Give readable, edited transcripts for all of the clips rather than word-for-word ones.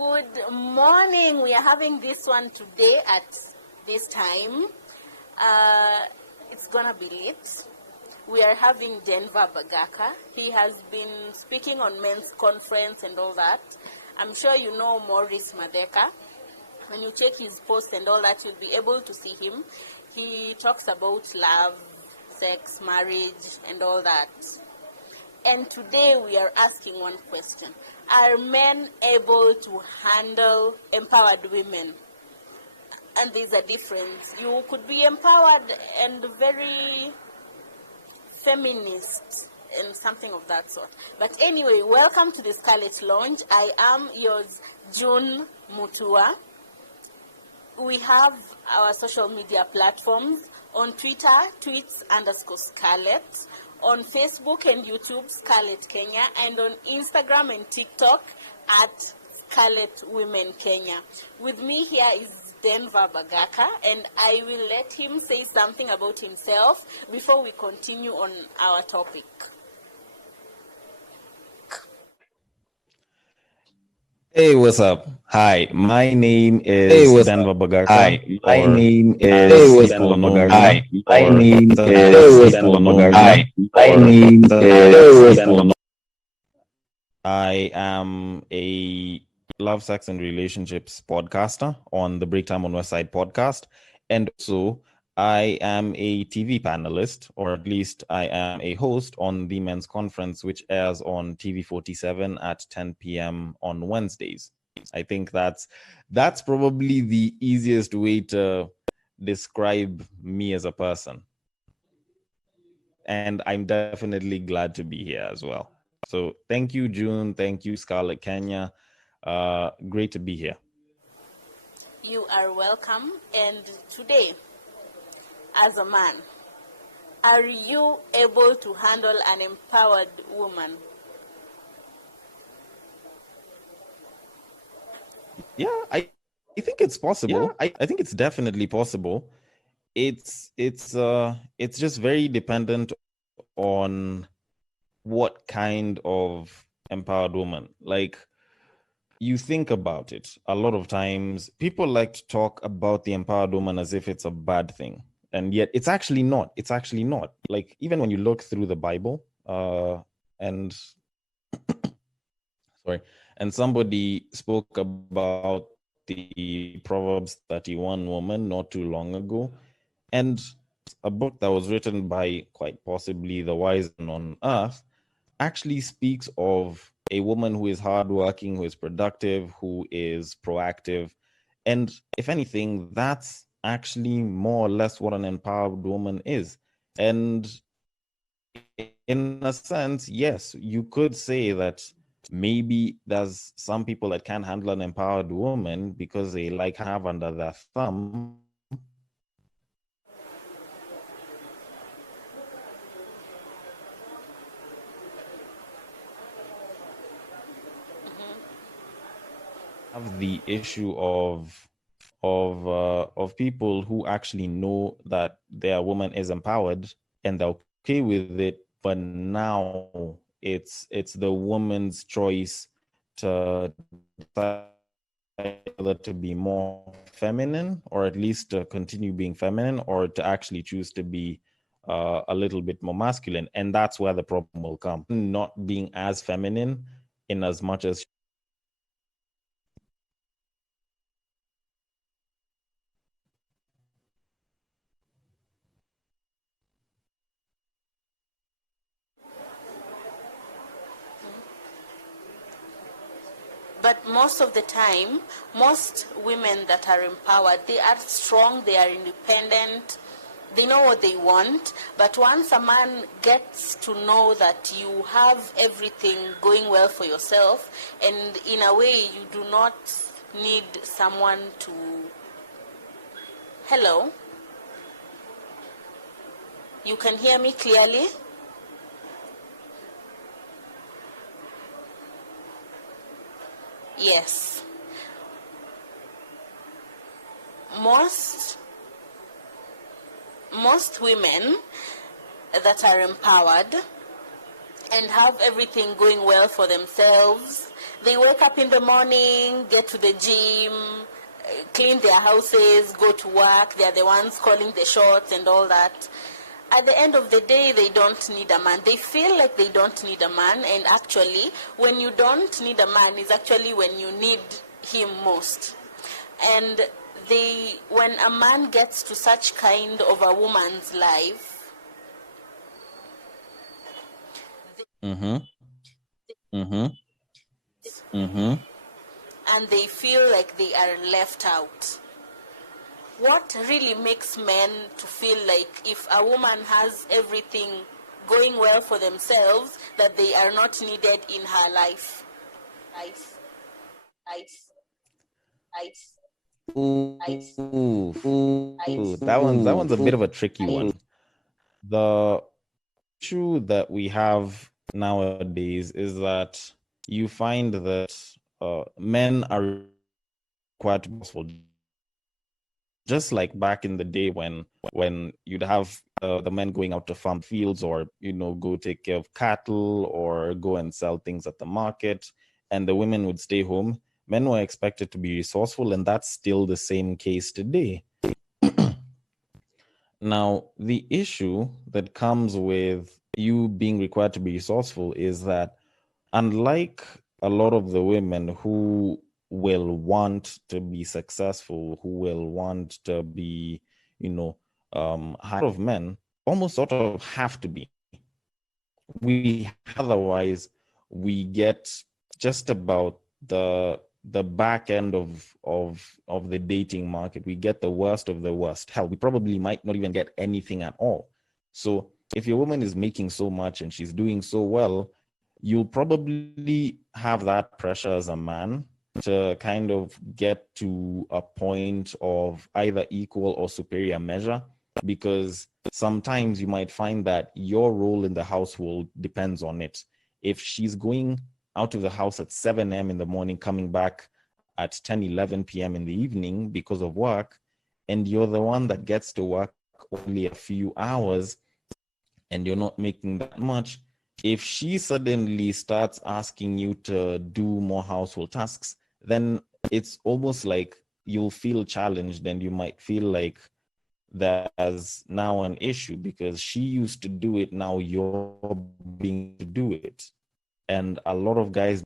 Good morning. We are having this one today at this time. It's gonna be lit. We are having Denver Bagaka. He has been speaking on men's conference and all that. I'm sure you know Maurice Madeka. When you check his post and all that, you'll be able to see him. He talks about love, sex, marriage, and all that. And today we are asking one question. Are men able to handle empowered women? And there's a difference. You could be empowered and very feminist and something of that sort. But anyway, welcome to the Scarlet Lounge. I am yours, June Mutua. We have our social media platforms on Twitter, tweets_Scarlet, on Facebook and YouTube, Scarlet Kenya, and on Instagram and TikTok at Scarlet Women Kenya. With me here is Denver Bagaka, and I will let him say something about himself before we continue on our topic. Hey, what's up? Hi, my name is Denver Bagaka. Hi, my name is Denver Bagaka. Hi, my name is Denver Bagaka. Hi, my name is Denver. I am a love, sex, and relationships podcaster on the Break Time on West Side podcast. And also, I am a TV panelist, or at least I am a host on the Men's Conference, which airs on TV 47 at 10 p.m. on Wednesdays. I think that's probably the easiest way to describe me as a person. And I'm definitely glad to be here as well. So thank you, June. Thank you, Scarlet Kenya. Great to be here. You are welcome. And today, as a man, are you able to handle an empowered woman? Yeah, I think it's possible. I think it's definitely possible. It's just very dependent on what kind of empowered woman. Like, you think about it, a lot of times people like to talk about the empowered woman as if it's a bad thing. And yet it's actually not. It's actually not. Like, even when you look through the Bible, and somebody spoke about the Proverbs 31 woman not too long ago. And a book that was written by quite possibly the wise man on earth actually speaks of a woman who is hardworking, who is productive, who is proactive. And if anything, that's actually more or less what an empowered woman is. And in a sense, yes, you could say that maybe there's some people that can handle an empowered woman because they like have under their thumb. Have the issue of people who actually know that their woman is empowered and they're okay with it, but now it's the woman's choice to decide whether to be more feminine, or at least to continue being feminine, or to actually choose to be a little bit more masculine. And that's where the problem will come, not being as feminine in as much as But most of the time, most women that are empowered, they are strong, they are independent, they know what they want. But once a man gets to know that you have everything going well for yourself, and in a way you do not need someone to... Hello? You can hear me clearly? Yes. Most women that are empowered and have everything going well for themselves, They wake up in the morning, get to the gym, clean their houses, go to work. They're the ones calling the shots and all that. At the end of the day, they don't need a man. They feel like they don't need a man, and actually, when you don't need a man, is actually when you need him most. And when a man gets to such kind of a woman's life, Mm-hmm. Mm-hmm. Mm-hmm. and they feel like they are left out. What really makes men to feel like if a woman has everything going well for themselves, that they are not needed in her life? Life. Life. Life. That one's a bit of a tricky one. The issue that we have nowadays is that you find that men are quite forceful, just like back in the day when you'd have the men going out to farm fields, or go take care of cattle, or go and sell things at the market, and the women would stay home. Men were expected to be resourceful, and that's still the same case today. Now, the issue that comes with you being required to be resourceful is that, unlike a lot of the women who will want to be successful, who will want to be, higher of men, almost sort of have to be. Otherwise, we get just about the back end of the dating market. We get the worst of the worst. Hell, we probably might not even get anything at all. So if your woman is making so much and she's doing so well, you'll probably have that pressure as a man to kind of get to a point of either equal or superior measure, because sometimes you might find that your role in the household depends on it. If she's going out of the house at 7 a.m. in the morning, coming back at 10, 11 p.m. in the evening because of work, and you're the one that gets to work only a few hours and you're not making that much, if she suddenly starts asking you to do more household tasks, then it's almost like you'll feel challenged, and you might feel like there's now an issue because she used to do it, now you're being to do it. And a lot of guys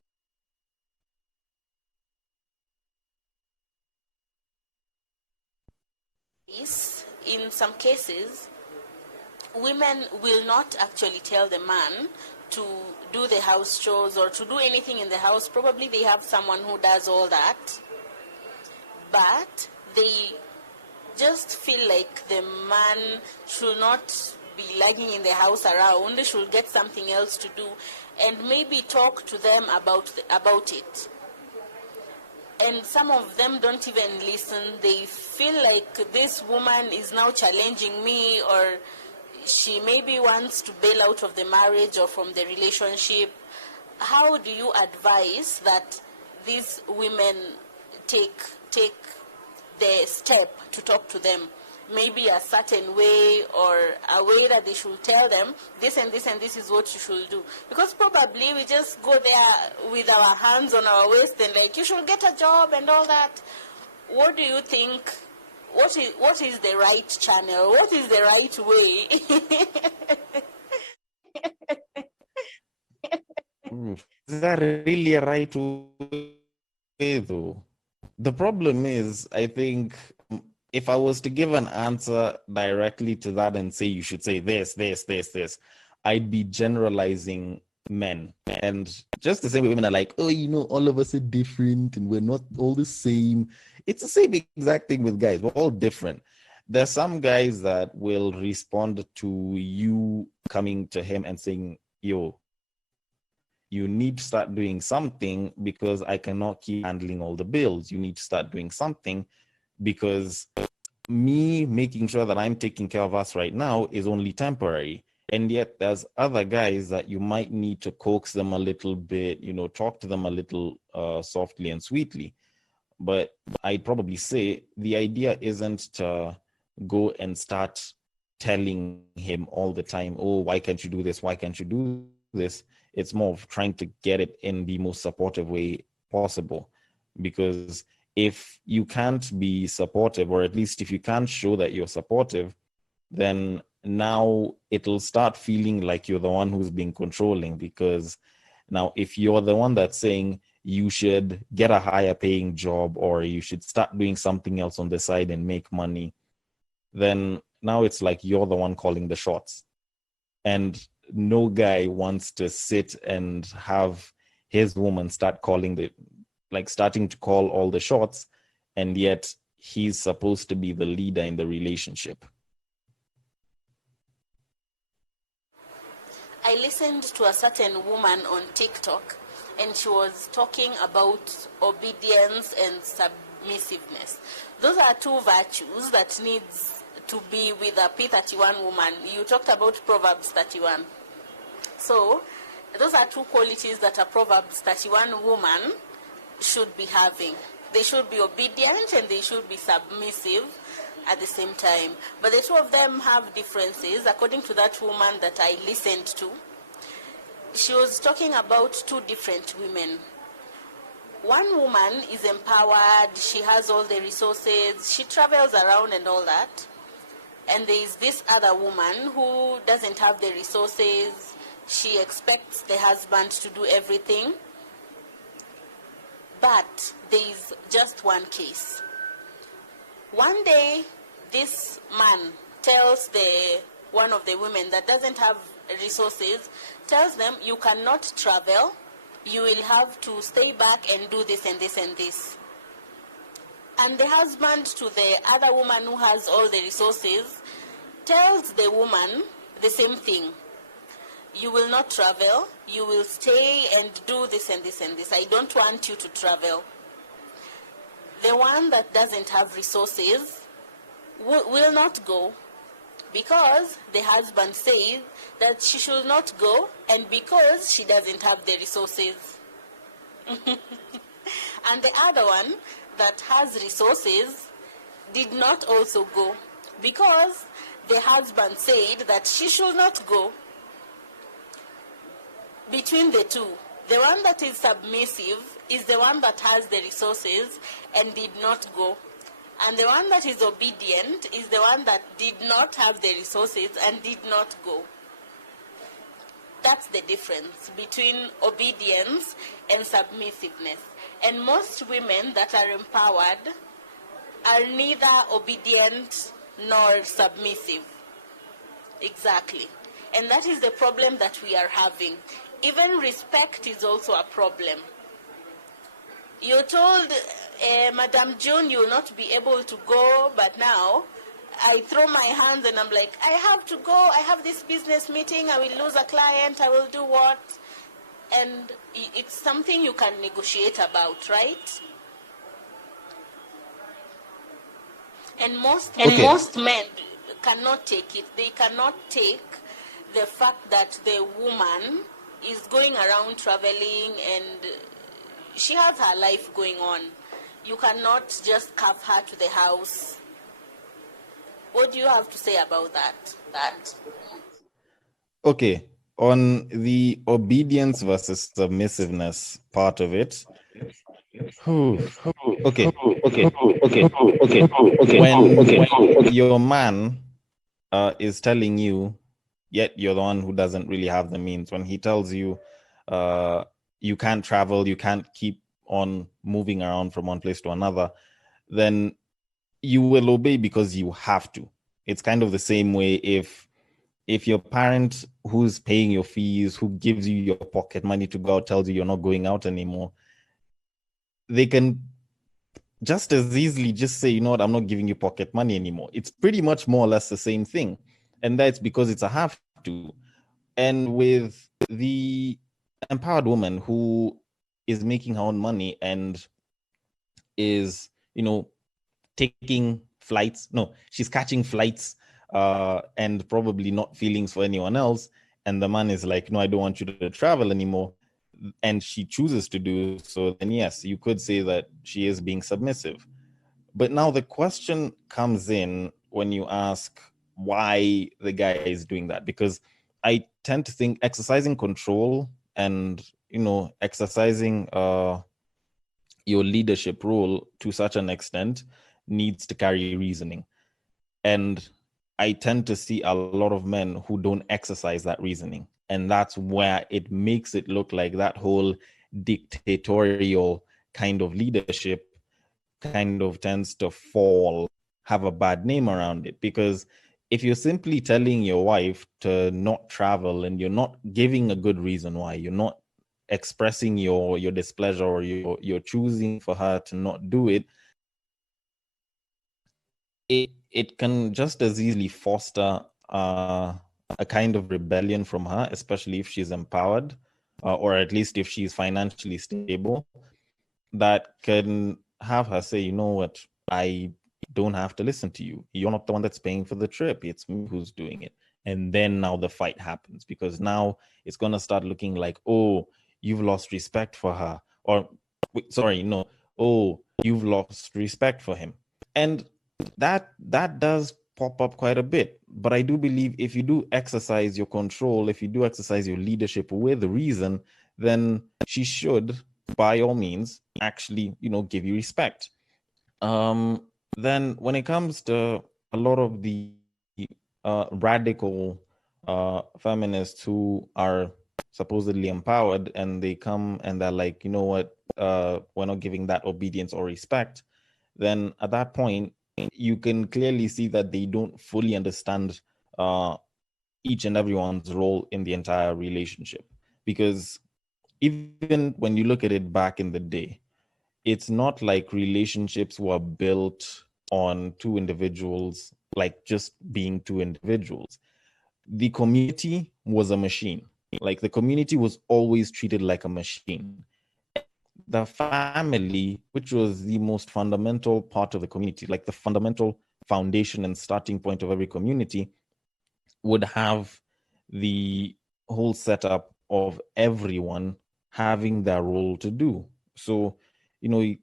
in some cases, women will not actually tell the man to do the house chores or to do anything in the house. Probably they have someone who does all that, but they just feel like the man should not be lagging in the house around, should get something else to do, and maybe talk to them about it. And some of them don't even listen. They feel like this woman is now challenging me, or she maybe wants to bail out of the marriage or from the relationship. How do you advise that these women take the step to talk to them? Maybe a certain way, or a way that they should tell them this and this and this is what you should do. Because probably we just go there with our hands on our waist and like, you should get a job and all that. What do you think? What is the right channel? What is the right way? Is that really a right way, though? The problem is, I think, if I was to give an answer directly to that and say you should say this, I'd be generalizing men. And just the same way women are like, oh, all of us are different and we're not all the same. It's the same exact thing with guys. We're all different. There's some guys that will respond to you coming to him and saying, yo, you need to start doing something because I cannot keep handling all the bills. You need to start doing something because me making sure that I'm taking care of us right now is only temporary. And yet there's other guys that you might need to coax them a little bit, talk to them a little softly and sweetly. But I'd probably say the idea isn't to go and start telling him all the time, oh, why can't you do this? Why can't you do this? It's more of trying to get it in the most supportive way possible, because if you can't be supportive, or at least if you can't show that you're supportive, then now it'll start feeling like you're the one who's being controlling. Because now if you're the one that's saying you should get a higher paying job, or you should start doing something else on the side and make money, then now it's like you're the one calling the shots. And no guy wants to sit and have his woman starting to call all the shots, and yet he's supposed to be the leader in the relationship. I listened to a certain woman on TikTok, and she was talking about obedience and submissiveness. Those are two virtues that needs to be with a P31 woman. You talked about Proverbs 31. So those are two qualities that a Proverbs 31 woman should be having. They should be obedient and they should be submissive at the same time. But the two of them have differences. According to that woman that I listened to, she was talking about two different women. One woman is empowered, she has all the resources, she travels around and all that. And there is this other woman who doesn't have the resources. She expects the husband to do everything. But there is just one case. One day, this man tells one of the women that doesn't have resources, tells them, you cannot travel, you will have to stay back and do this and this and this. And the husband to the other woman who has all the resources tells the woman the same thing. You will not travel, you will stay and do this and this and this. I don't want you to travel. The one that doesn't have resources will not go, because the husband says that she should not go, and because she doesn't have the resources. And the other one that has resources did not also go, because the husband said that she should not go. Between the two, the one that is submissive is the one that has the resources and did not go. And the one that is obedient is the one that did not have the resources and did not go. That's the difference between obedience and submissiveness. And most women that are empowered are neither obedient nor submissive. Exactly. And that is the problem that we are having. Even respect is also a problem. You told Madam June you will not be able to go, but now I throw my hands and I'm like, I have to go, I have this business meeting, I will lose a client, I will do what? And it's something you can negotiate about, right? And most men cannot take it. They cannot take the fact that the woman is going around traveling and she has her life going on. You cannot just cuff her to the house. What do you have to say about that? Okay, on the obedience versus submissiveness part of it. Okay. When your man is telling you, yet you're the one who doesn't really have the means, when he tells you you can't travel, you can't keep on moving around from one place to another, then you will obey because you have to. It's kind of the same way if your parent who's paying your fees, who gives you your pocket money to go out, tells you you're not going out anymore, they can just as easily just say, you know what, I'm not giving you pocket money anymore. It's pretty much more or less the same thing. And that's because it's a have to. And with the empowered woman who is making her own money and is, taking flights, she's catching flights and probably not feelings for anyone else. And the man is like, no, I don't want you to travel anymore. And she chooses to do so, then yes, you could say that she is being submissive. But now the question comes in when you ask why the guy is doing that, because I tend to think exercising control and exercising your leadership role to such an extent needs to carry reasoning. And I tend to see a lot of men who don't exercise that reasoning. And that's where it makes it look like that whole dictatorial kind of leadership kind of tends to fall, have a bad name around it. Because if you're simply telling your wife to not travel and you're not giving a good reason why, you're not expressing your displeasure, or you're choosing for her to not do it, it can just as easily foster a kind of rebellion from her, especially if she's empowered, or at least if she's financially stable, that can have her say, you know what, I don't have to listen to you. You're not the one that's paying for the trip. It's me who's doing it. And then now the fight happens, because now it's going to start looking like, oh, you've lost respect for her. Or, sorry, no, oh, you've lost respect for him. And that does pop up quite a bit. But I do believe if you do exercise your control, if you do exercise your leadership with reason, then she should, by all means, actually, give you respect. Then when it comes to a lot of the radical feminists who are supposedly empowered, and they come and they're like, you know what, we're not giving that obedience or respect, then at that point, you can clearly see that they don't fully understand each and everyone's role in the entire relationship. Because even when you look at it back in the day, it's not like relationships were built on two individuals, like just being two individuals. The community was a machine. Like, the community was always treated like a machine. The family, which was the most fundamental part of the community, like the fundamental foundation and starting point of every community, would have the whole setup of everyone having their role to do. So,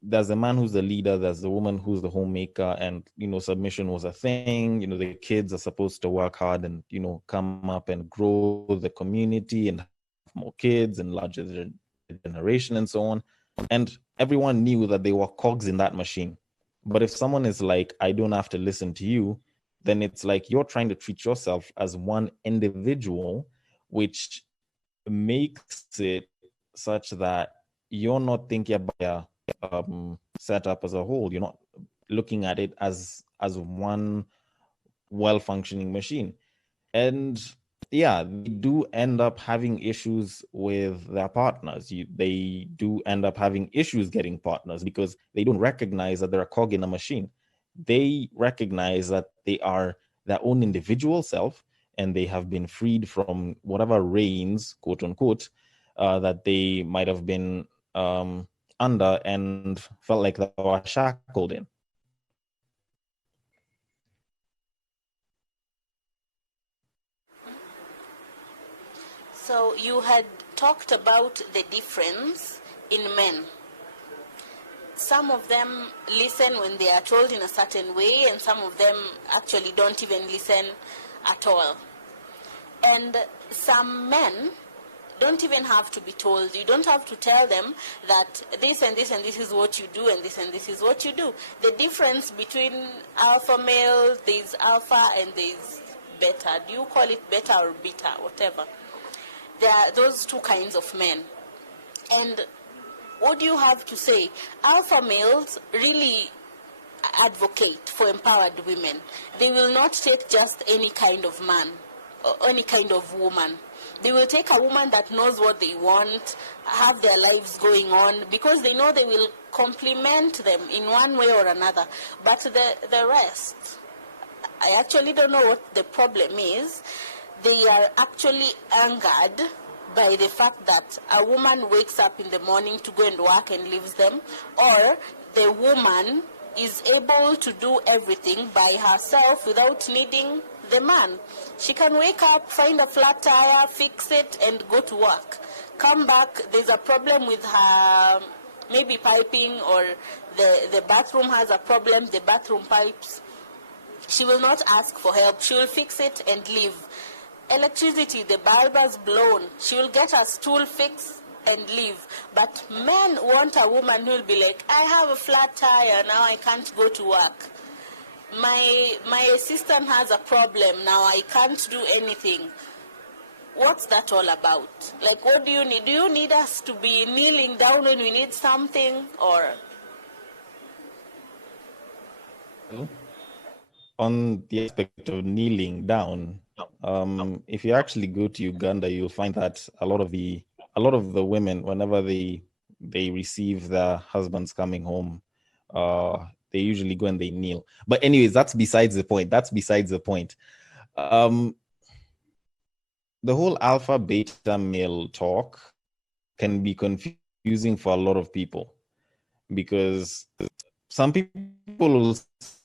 there's a man who's the leader, there's the woman who's the homemaker, and, submission was a thing. The kids are supposed to work hard and, come up and grow the community and have more kids and larger generation and so on. And everyone knew that they were cogs in that machine. But if someone is like, I don't have to listen to you, then it's like you're trying to treat yourself as one individual, which makes it such that you're not thinking about your setup as a whole. You're not looking at it as one well-functioning machine. And yeah, they do end up having issues with their partners. They do end up having issues getting partners, because they don't recognize that they're a cog in a machine. They recognize that they are their own individual self, and they have been freed from whatever reins, quote unquote, that they might have been under, and felt like they were shackled in. So you had talked about the difference in men. Some of them listen when they are told in a certain way, and some of them actually don't even listen at all. And some men don't even have to be told. You don't have to tell them that this and this and this is what you do, and this is what you do. The difference between alpha male, there's alpha and there's beta. Do you call it beta or beta, whatever? There are those two kinds of men. And what do you have to say? Alpha males really advocate for empowered women. They will not take just any kind of man or any kind of woman. They will take a woman that knows what they want, have their lives going on, because they know they will complement them in one way or another. But the rest, I actually don't know what the problem is. They are actually angered by the fact that a woman wakes up in the morning to go and work and leaves them, or the woman is able to do everything by herself without needing the man. She can wake up, find a flat tire, fix it, and go to work. Come back, there's a problem with her, maybe piping, or the bathroom has a problem, the bathroom pipes. She will not ask for help. She will fix it and leave. Electricity, the bulb has blown. She will get her stool fixed and leave. But men want a woman who will be like, I have a flat tire, now I can't go to work. My assistant has a problem, now I can't do anything. What's that all about? Like, what do you need? Do you need us to be kneeling down when we need something, or? On the aspect of kneeling down, if you actually go to Uganda, you'll find that a lot of the women, whenever they receive their husbands coming home, they usually go and they kneel. But anyways, that's besides the point. The whole alpha beta male talk can be confusing for a lot of people, because some people will say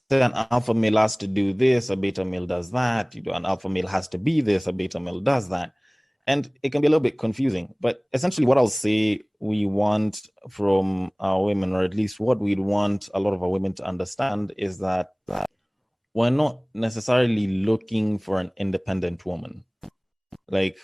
an alpha male has to do this, a beta male does that. An alpha male has to be this, a beta male does that. And it can be a little bit confusing. But essentially what I'll say we want from our women, or at least what we'd want a lot of our women to understand, is that we're not necessarily looking for an independent woman. Like,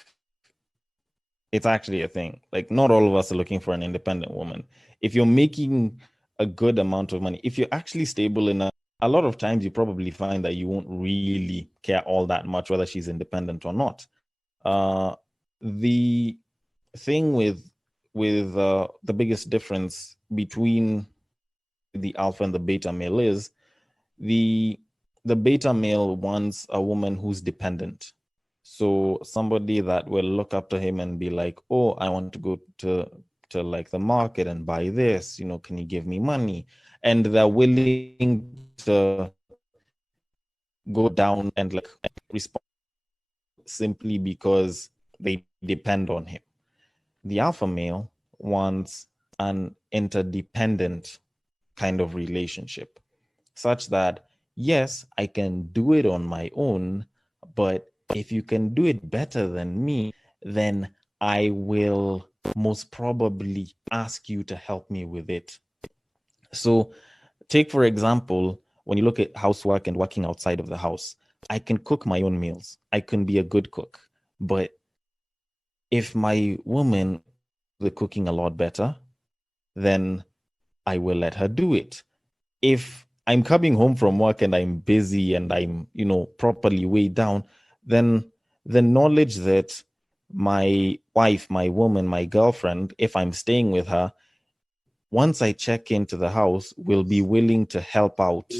it's actually a thing. Like, not all of us are looking for an independent woman. If you're making a good amount of money, if you're actually stable enough, a lot of times you probably find that you won't really care all that much whether she's independent or not. The thing with the biggest difference between the alpha and the beta male is the beta male wants a woman who's dependent. So somebody that will look up to him and be like, oh, I want to go to like the market and buy this, can you give me money? And they're willing to go down and like respond simply because they depend on him. The alpha male wants an interdependent kind of relationship, such that, yes, I can do it on my own, but if you can do it better than me, then I will most probably ask you to help me with it. So take, for example, when you look at housework and working outside of the house, I can cook my own meals. I can be a good cook. But if my woman is cooking a lot better, then I will let her do it. If I'm coming home from work and I'm busy and I'm, properly weighed down, then the knowledge that my wife, my woman, my girlfriend, if I'm staying with her, once I check into the house, will be willing to help out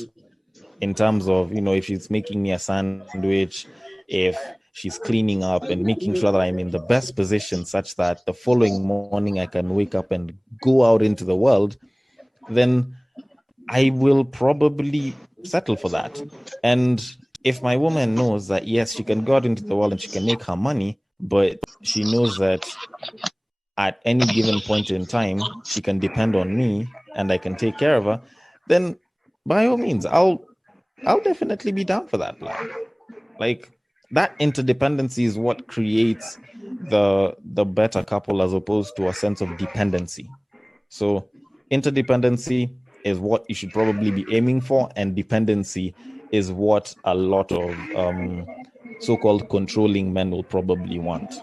in terms of, if she's making me a sandwich, if she's cleaning up and making sure that I'm in the best position such that the following morning I can wake up and go out into the world, then I will probably settle for that. And if my woman knows that, yes, she can go out into the world and she can make her money, but she knows that at any given point in time, she can depend on me and I can take care of her, then by all means, I'll definitely be down for that plan. Like, that interdependency is what creates the better couple, as opposed to a sense of dependency. So interdependency is what you should probably be aiming for, and dependency is what a lot of so-called controlling men will probably want.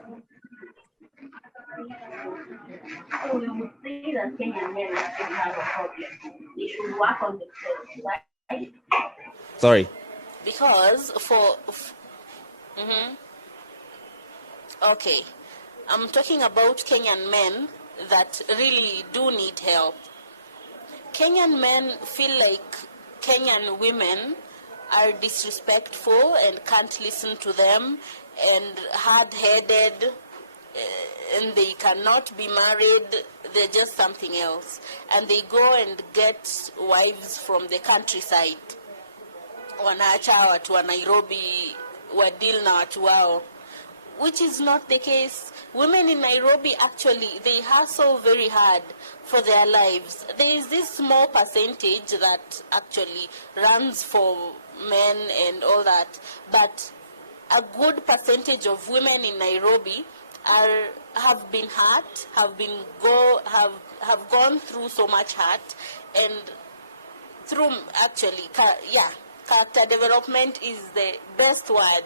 So we would say that Kenyan men actually have a problem. They should work on themselves, right? Sorry. Because okay, I'm talking about Kenyan men that really do need help. Kenyan men feel like Kenyan women are disrespectful and can't listen to them, and hard-headed, and they cannot be married. They're just something else. And they go and get wives from the countryside. Wanaacha watu wa Nairobi wadil na watu wao, which is not the case. Women in Nairobi, actually, they hustle very hard for their lives. There is this small percentage that actually runs for men and all that, but a good percentage of women in Nairobi have been hurt, have gone through so much hurt, and through character development is the best word.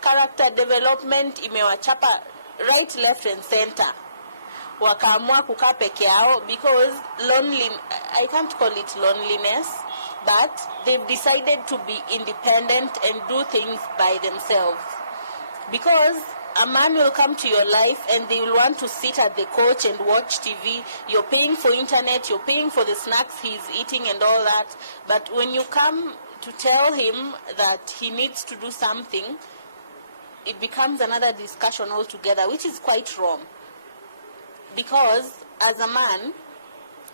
Character development imewachapa right, left, and center. wakaamua kukaa peke yao because I can't call it loneliness, but they've decided to be independent and do things by themselves. Because a man will come to your life and they will want to sit at the couch and watch TV. You're paying for internet, you're paying for the snacks he's eating and all that. But when you come to tell him that he needs to do something, it becomes another discussion altogether, which is quite wrong. Because as a man,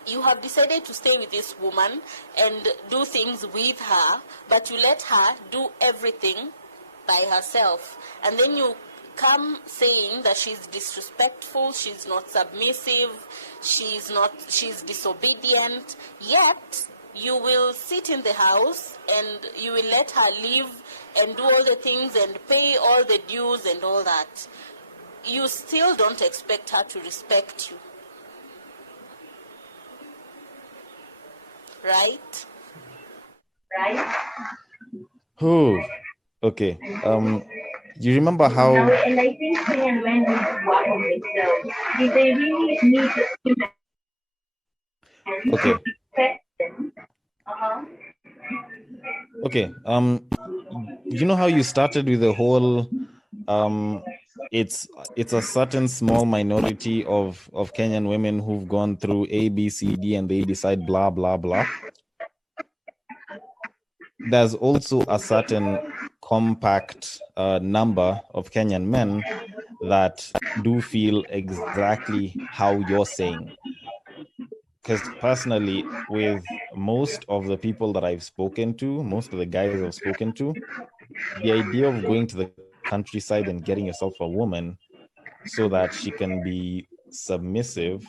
you have decided to stay with this woman and do things with her, but you let her do everything by herself. And then you come saying that she's disrespectful, she's not submissive, she's disobedient, yet you will sit in the house and you will let her live and do all the things and pay all the dues and all that. You still don't expect her to respect you. Right? Right? Oh, okay. You remember Now, how? and I think Kenyan men need to work on themselves. Did they really need women Okay. to respect them? Okay. You know how you started with the whole it's a certain small minority of Kenyan women who've gone through A, B, C, D, and they decide blah blah blah. There's also a certain compact number of Kenyan men that do feel exactly how you're saying. Because personally, with most of the people that I've spoken to, most of the guys I've spoken to, the idea of going to the countryside and getting yourself a woman so that she can be submissive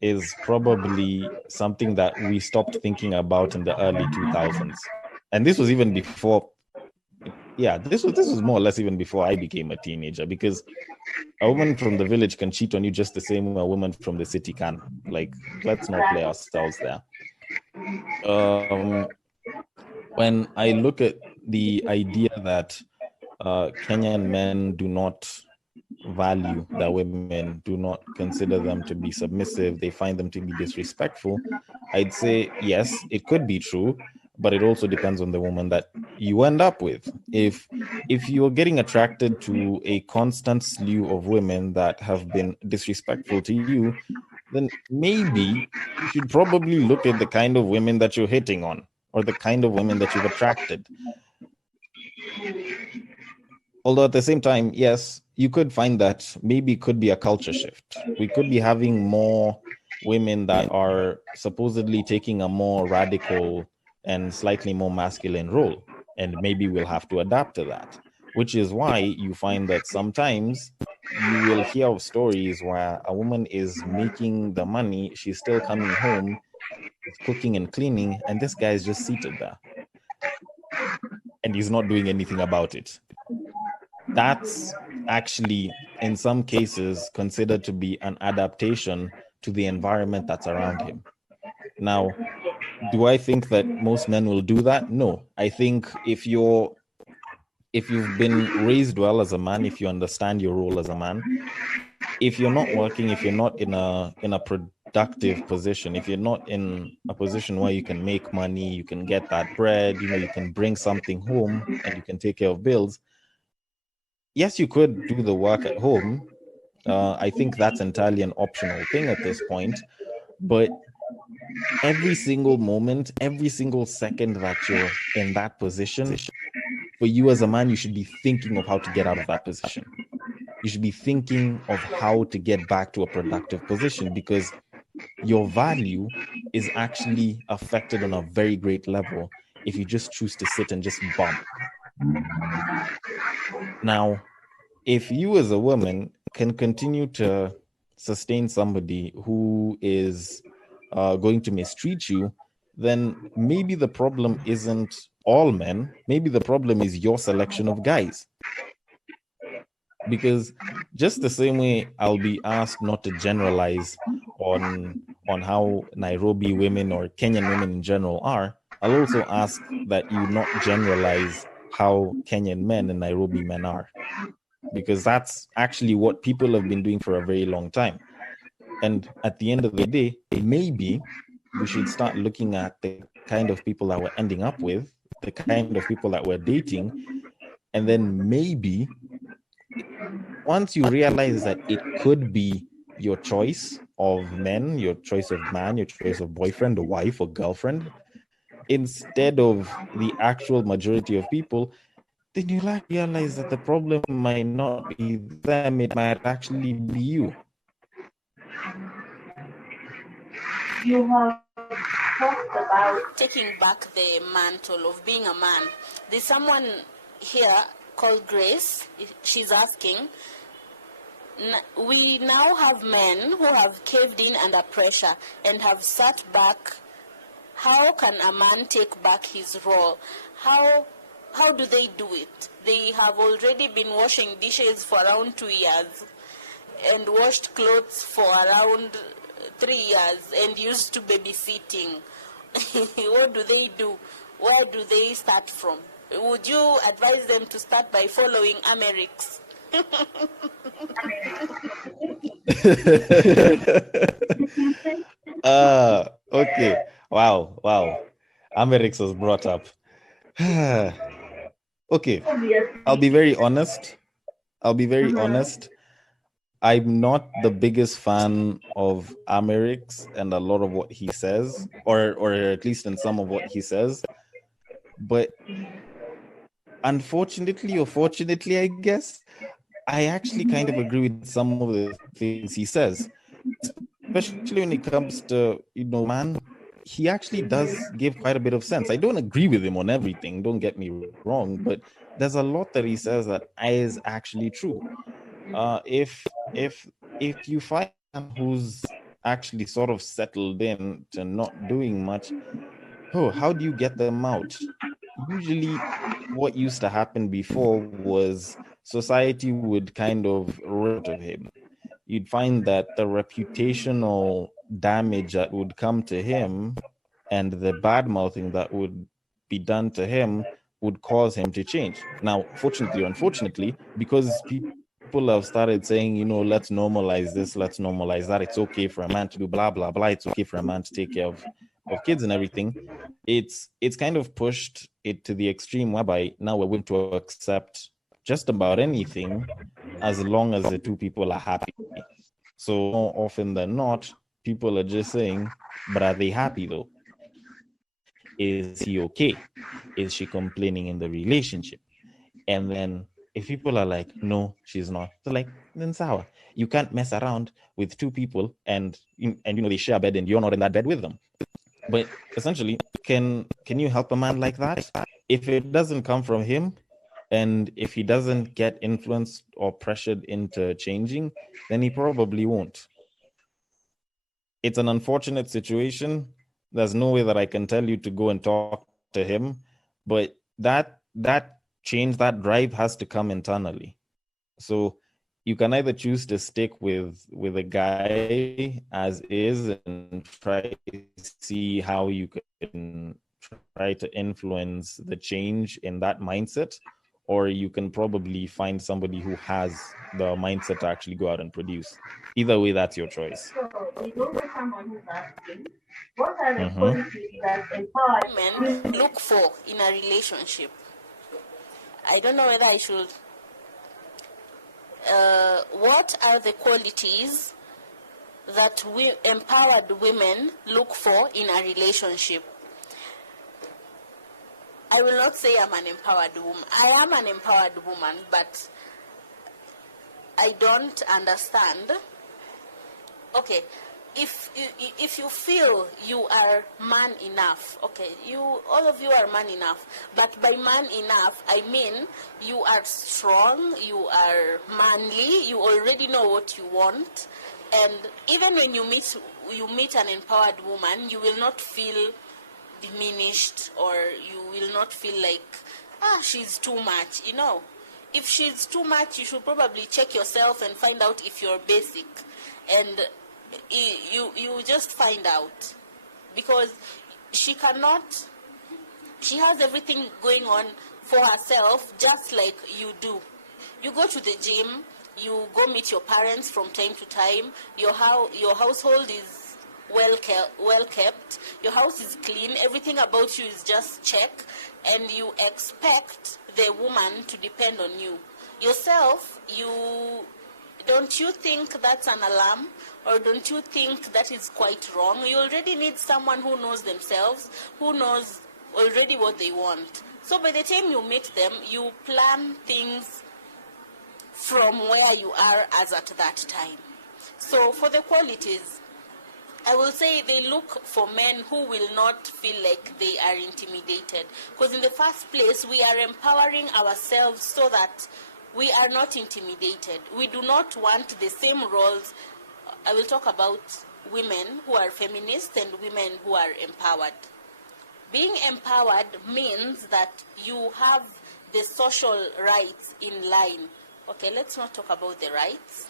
is probably something that we stopped thinking about in the early 2000s. And this was even before, this was more or less even before I became a teenager, because a woman from the village can cheat on you just the same way a woman from the city can. Like, let's not play ourselves there. When I look at the idea that Kenyan men do not value their women, do not consider them to be submissive, they find them to be disrespectful, I'd say yes, it could be true, but it also depends on the woman that you end up with. If you're getting attracted to a constant slew of women that have been disrespectful to you, then maybe you should probably look at the kind of women that you're hitting on, or the kind of women that you've attracted. Although at the same time, yes, you could find that maybe it could be a culture shift. We could be having more women that are supposedly taking a more radical and slightly more masculine role. And maybe we'll have to adapt to that, which is why you find that sometimes you will hear of stories where a woman is making the money, she's still coming home, cooking and cleaning, and this guy is just seated there. And he's not doing anything about it. That's actually, in some cases, considered to be an adaptation to the environment that's around him. Now, do I think that most men will do that? No. I think if you've been raised well as a man, if you understand your role as a man, if you're not working, if you're not in a productive position, if you're not in a position where you can make money, you can get that bread, you can bring something home and you can take care of bills, yes, you could do the work at home. I think that's entirely an optional thing at this point. But every single moment, every single second that you're in that position, for you as a man, you should be thinking of how to get out of that position. You should be thinking of how to get back to a productive position, because your value is actually affected on a very great level if you just choose to sit and just bump. Now, if you as a woman can continue to sustain somebody who is going to mistreat you, then maybe the problem isn't all men. Maybe the problem is your selection of guys. Because just the same way I'll be asked not to generalize on how Nairobi women or Kenyan women in general are, I'll also ask that you not generalize how Kenyan men and Nairobi men are. Because that's actually what people have been doing for a very long time. And at the end of the day, maybe we should start looking at the kind of people that we're ending up with, the kind of people that we're dating, and then maybe once you realize that it could be your choice of men, your choice of man, your choice of boyfriend or wife or girlfriend, instead of the actual majority of people, then you'll actually realize that the problem might not be them, it might actually be you. You have talked about Taking back the mantle of being a man. There's someone here called Grace. She's asking, we now have men who have caved in under pressure and have sat back. How can a man take back his role? How do they do it? They have already been washing dishes for around 2 years and washed clothes for around 3 years and used to babysitting. What do they do? Where do they start from? Would you advise them to start by following Amerix? Okay. Wow. Amerix was brought up. Okay. I'll be very honest. I'm not the biggest fan of Amerix and a lot of what he says, or at least in some of what he says. But unfortunately or fortunately, I guess, I actually kind of agree with some of the things he says, especially when it comes to, man, he actually does give quite a bit of sense. I don't agree with him on everything, don't get me wrong, but there's a lot that he says that is actually true. If you find someone who's actually sort of settled in to not doing much, how do you get them out? Usually what used to happen before was society would kind of rid of him. You'd find that the reputational damage that would come to him and the bad mouthing that would be done to him would cause him to change. Now, fortunately or unfortunately, because people have started saying, let's normalize this, let's normalize that, it's okay for a man to do blah, blah, blah, it's okay for a man to take care of kids and everything, it's kind of pushed it to the extreme whereby now we're willing to accept just about anything as long as the two people are happy. So more often than not, people are just saying, but are they happy though? Is he okay? Is she complaining in the relationship? And then if people are like, no, she's not, they're like, then sour. You can't mess around with two people and they share a bed and you're not in that bed with them. But essentially, can you help a man like that? If it doesn't come from him, and if he doesn't get influenced or pressured into changing, then he probably won't. It's an unfortunate situation. There's no way that I can tell you to go and talk to him, but that change, that drive has to come internally. So you can either choose to stick with a guy as is and try to see how you can try to influence the change in that mindset, or you can probably find somebody who has the mindset to actually go out and produce. Either way, that's your choice. So we go to someone who's asking, what are the qualities that empower Men look for in a relationship? I don't know whether I should. What are the qualities that empowered women look for in a relationship? I will not say I'm an empowered woman. I am an empowered woman, but I don't understand. Okay, if you feel you are man enough, okay, all of you are man enough, but by man enough, I mean you are strong, you are manly, you already know what you want, and even when you meet an empowered woman, you will not feel diminished, or you will not feel like, she's too much, If she's too much, you should probably check yourself and find out if you're basic, and you just find out, because she has everything going on for herself just like you do. You go to the gym, You go meet your parents from time to time. Your household is well kept. Your house is clean. Everything about you is just check, and you expect the woman to depend on you. Yourself, don't you think that's an alarm, or don't you think that is quite wrong? You already need someone who knows themselves, who knows already what they want. So by the time you meet them, you plan things from where you are as at that time. So for the qualities, I will say they look for men who will not feel like they are intimidated. Because in the first place, we are empowering ourselves so that we are not intimidated. We do not want the same roles. I will talk about women who are feminists and women who are empowered. Being empowered means that you have the social rights in line. Okay, let's not talk about the rights.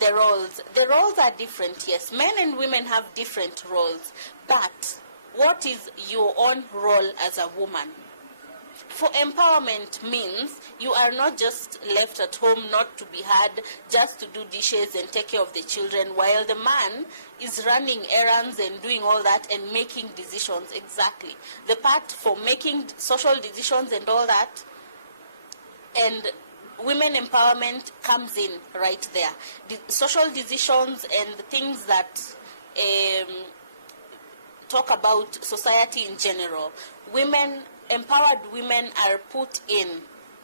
The roles. The roles are different, yes. Men and women have different roles. But what is your own role as a woman? For empowerment means you are not just left at home not to be heard, just to do dishes and take care of the children, while the man is running errands and doing all that and making decisions. Exactly. The part for making social decisions and all that, and women empowerment comes in right there. The social decisions and the things that talk about society in general. Empowered women are put in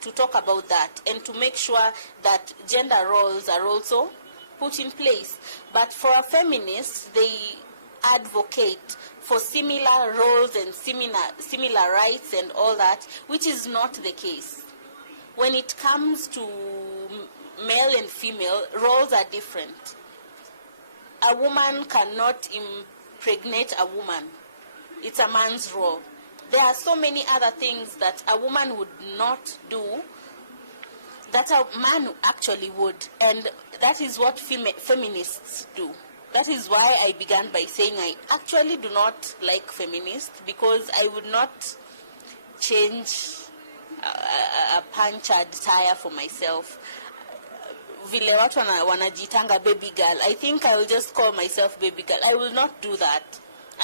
to talk about that and to make sure that gender roles are also put in place. But for a feminist, they advocate for similar roles and similar rights and all that, which is not the case. When it comes to male and female, roles are different. A woman cannot impregnate a woman. It's a man's role. There are so many other things that a woman would not do that a man actually would. And that is what feminists do. That is why I began by saying I actually do not like feminists, because I would not change a punctured tire for myself. Vile watu wanajitanga baby girl. I think I will just call myself baby girl. I will not do that.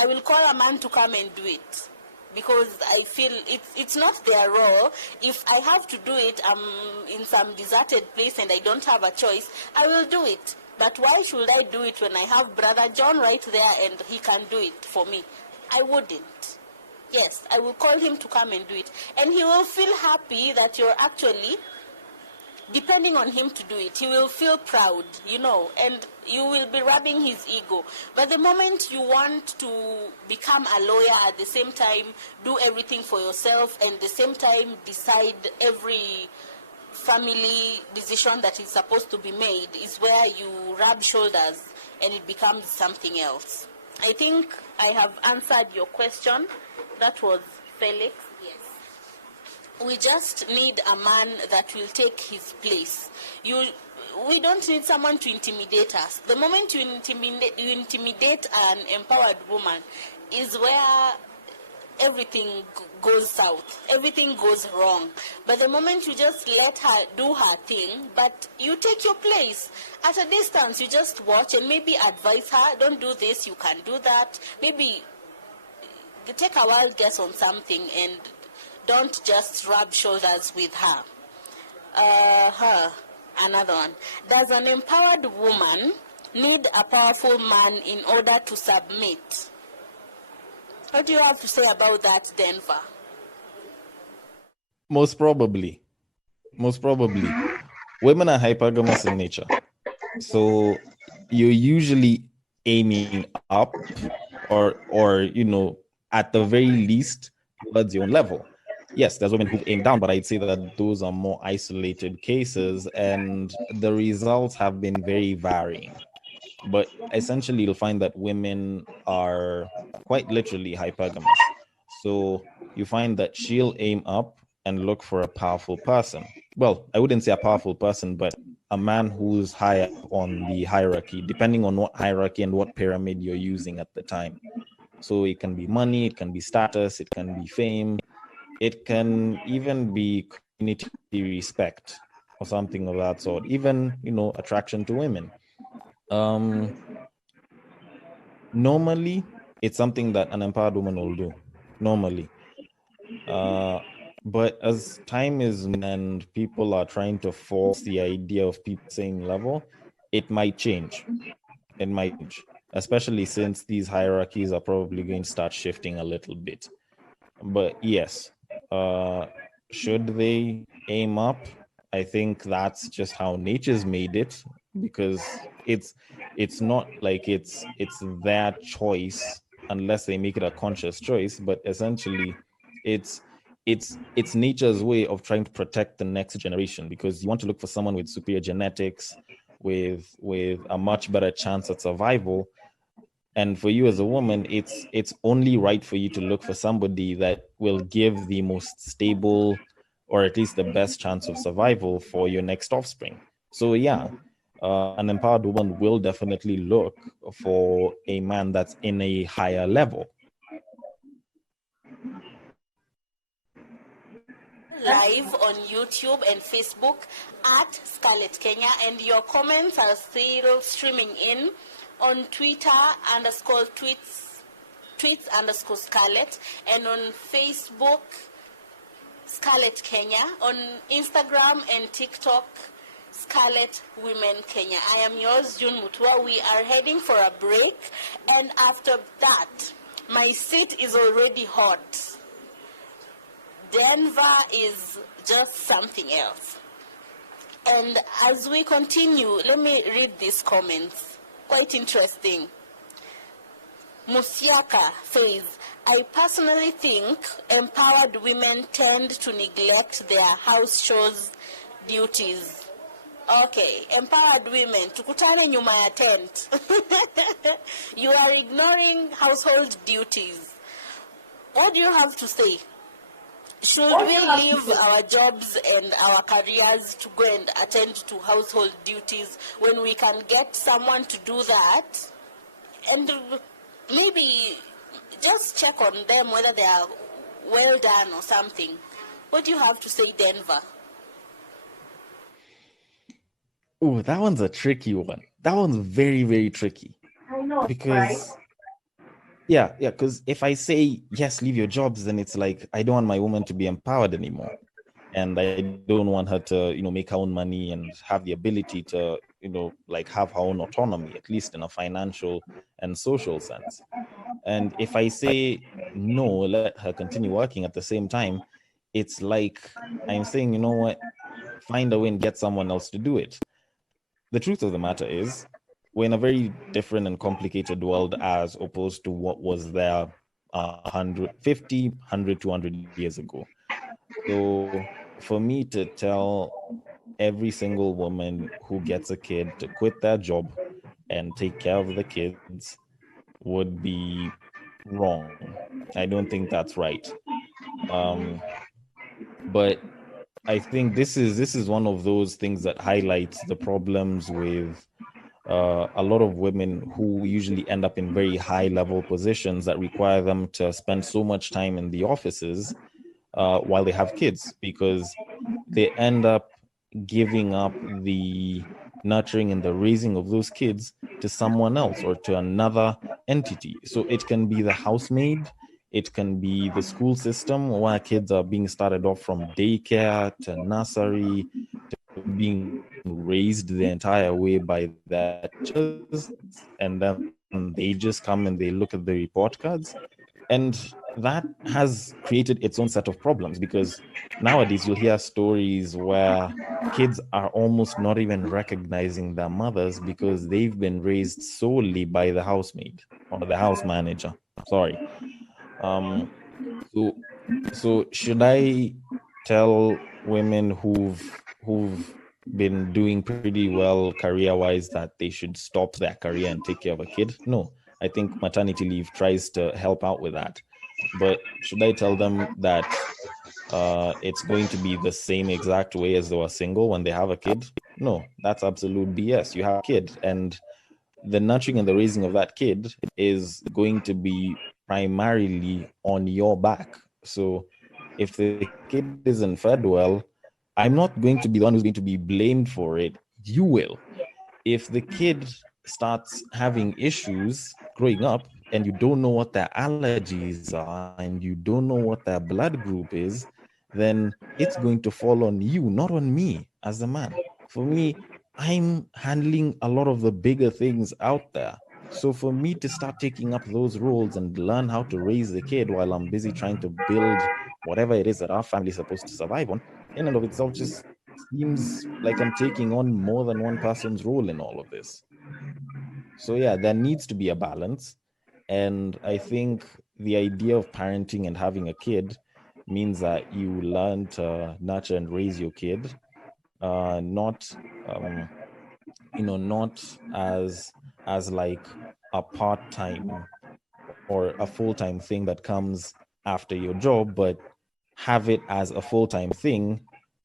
I will call a man to come and do it, because I feel it's not their role. If I have to do it, I'm in some deserted place and I don't have a choice, I will do it. But why should I do it when I have Brother John right there and he can do it for me? I wouldn't. Yes, I will call him to come and do it. And he will feel happy that you're actually depending on him to do it. He will feel proud, and you will be rubbing his ego. But the moment you want to become a lawyer, at the same time do everything for yourself, and at the same time decide every family decision that is supposed to be made, is where you rub shoulders and it becomes something else. I think I have answered your question. That was Felix. Yes. We just need a man that will take his place. We don't need someone to intimidate us. The moment you intimidate an empowered woman is where everything goes south. Everything goes wrong. But the moment you just let her do her thing, but you take your place at a distance, you just watch and maybe advise her, don't do this, you can do that. Maybe take a wild guess on something and don't just rub shoulders with her. Another one. Does an empowered woman need a powerful man in order to submit? What do you have to say about that, Denver? Most probably. Women are hypergamous in nature. So you're usually aiming up or at the very least towards your own level. Yes, there's women who've aimed down, but I'd say that those are more isolated cases, and the results have been very varying. But essentially, you'll find that women are quite literally hypergamous. So you find that she'll aim up and look for a powerful person. Well, I wouldn't say a powerful person, but a man who's higher on the hierarchy, depending on what hierarchy and what pyramid you're using at the time. So it can be money, it can be status, it can be fame, it can even be community respect. or something of that sort. Even, attraction to women. Um, Normally, it's something that an empowered woman will do. Normally. But as time is and people are trying to force the idea of people same level, it might change. It might change, especially since these hierarchies are probably going to start shifting a little bit. But yes, should they aim up? I think that's just how nature's made it, because it's not like it's their choice unless they make it a conscious choice. But essentially, it's it's nature's way of trying to protect the next generation, because you want to look for someone with superior genetics, with a much better chance at survival. And for you as a woman, it's only right for you to look for somebody that will give the most stable, or at least the best chance of survival for your next offspring. So yeah, an empowered woman will definitely look for a man that's in a higher level. Live on YouTube and Facebook at Scarlett Kenya, and your comments are still streaming in on Twitter _tweets_Scarlett, and on Facebook Scarlett Kenya, on Instagram and TikTok Scarlett Women Kenya. I am yours, June Mutua. We are heading for a break, and after that, my seat is already hot. Denver is just something else. And as we continue, let me read these comments. Quite interesting. Musiaka says, I personally think empowered women tend to neglect their house chores duties. Okay, empowered women, tukutane nyuma ya tent. You are ignoring household duties. What do you have to say? Should we leave our jobs and our careers to go and attend to household duties when we can get someone to do that? And maybe just check on them whether they are well done or something. What do you have to say, Denver? Oh, that one's a tricky one. That one's very, very tricky. I know, Because right? yeah, because if I say yes, leave your jobs, then it's like I don't want my woman to be empowered anymore, and I don't want her to, make her own money and have the ability to, like have her own autonomy, at least in a financial and social sense. And if I say no, let her continue working at the same time, it's like I'm saying, you know what, find a way and get someone else to do it. The truth of the matter is, we're in a very different and complicated world as opposed to what was there 150, 100, 200 years ago. So for me to tell every single woman who gets a kid to quit their job and take care of the kids would be wrong. I don't think that's right. But I think this is one of those things that highlights the problems with a lot of women who usually end up in very high level positions that require them to spend so much time in the offices while they have kids, because they end up giving up the nurturing and the raising of those kids to someone else or to another entity. So it can be the housemaid, it can be the school system where kids are being started off from daycare to nursery to being raised the entire way by their teachers, and then they just come and they look at the report cards. And that has created its own set of problems, because nowadays you'll hear stories where kids are almost not even recognizing their mothers because they've been raised solely by the housemaid or the house manager. Sorry. So should I tell women who've been doing pretty well career-wise that they should stop their career and take care of a kid? No, I think maternity leave tries to help out with that. But should I tell them that it's going to be the same exact way as they were single when they have a kid? No, that's absolute BS. You have a kid, and the nurturing and the raising of that kid is going to be primarily on your back. So if the kid isn't fed well, I'm not going to be the one who's going to be blamed for it. You will. If the kid starts having issues growing up and you don't know what their allergies are and you don't know what their blood group is, then it's going to fall on you, not on me as a man. For me, I'm handling a lot of the bigger things out there. So for me to start taking up those roles and learn how to raise the kid while I'm busy trying to build whatever it is that our family is supposed to survive on, in and of itself just seems like I'm taking on more than one person's role in all of this. So yeah, there needs to be a balance. And I think the idea of parenting and having a kid means that you learn to nurture and raise your kid, not not as like a part-time or a full-time thing that comes after your job, but have it as a full-time thing,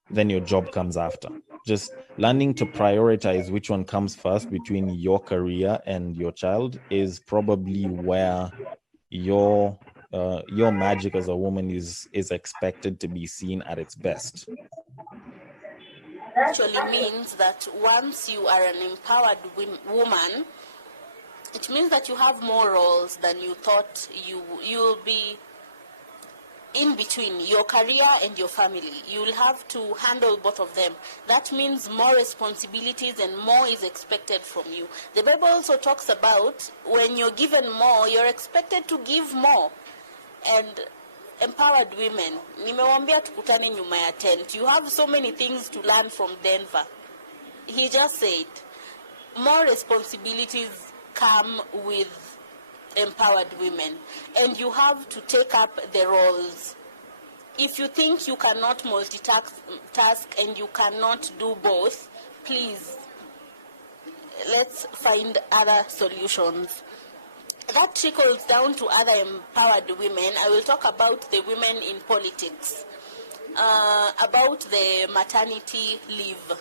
then your job comes after. Just learning to prioritize which one comes first between your career and your child is probably where your magic as a woman is expected to be seen at its best. Actually means that once you are an empowered woman, it means that you have more roles than you thought you'll be in between your career and your family. You will have to handle both of them. That means more responsibilities and more is expected from you. The Bible also talks about when you're given more, you're expected to give more. And empowered women, nimewambia tukutane nyuma ya tent. You have so many things to learn from Denver. He just said, more responsibilities come with empowered women, and you have to take up the roles. If you think you cannot multitask and you cannot do both, please, let's find other solutions. That trickles down to other empowered women. I will talk about the women in politics, about the maternity leave.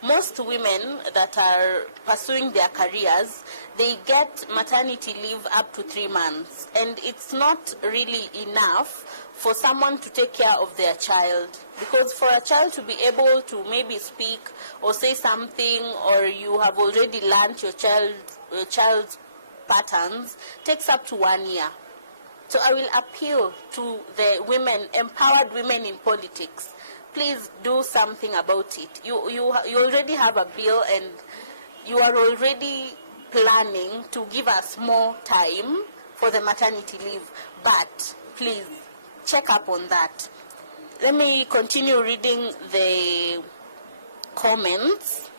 Most women that are pursuing their careers, they get maternity leave up to 3 months. And it's not really enough for someone to take care of their child. Because for a child to be able to maybe speak or say something, or you have already learned your child's patterns, takes up to 1 year. So I will appeal to the women, empowered women in politics. Please do something about it. You already have a bill and you are already planning to give us more time for the maternity leave. But please check up on that. Let me continue reading the comments.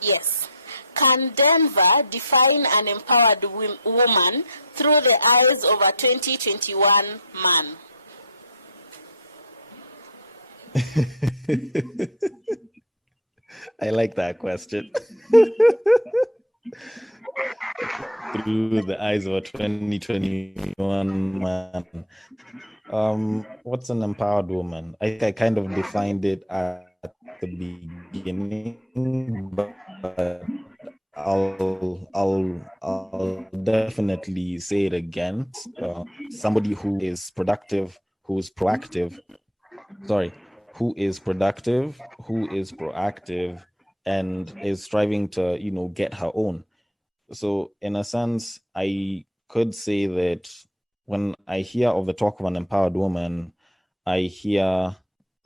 Yes. Can Denver define an empowered woman through the eyes of a 2021 man? I like that question. Through the eyes of a 2021 man. What's an empowered woman? I think I kind of defined it at the beginning, but I'll definitely say it again. Somebody who is productive, who's proactive. Who is productive, who is proactive, and is striving to, get her own. So in a sense, I could say that when I hear of the talk of an empowered woman, I hear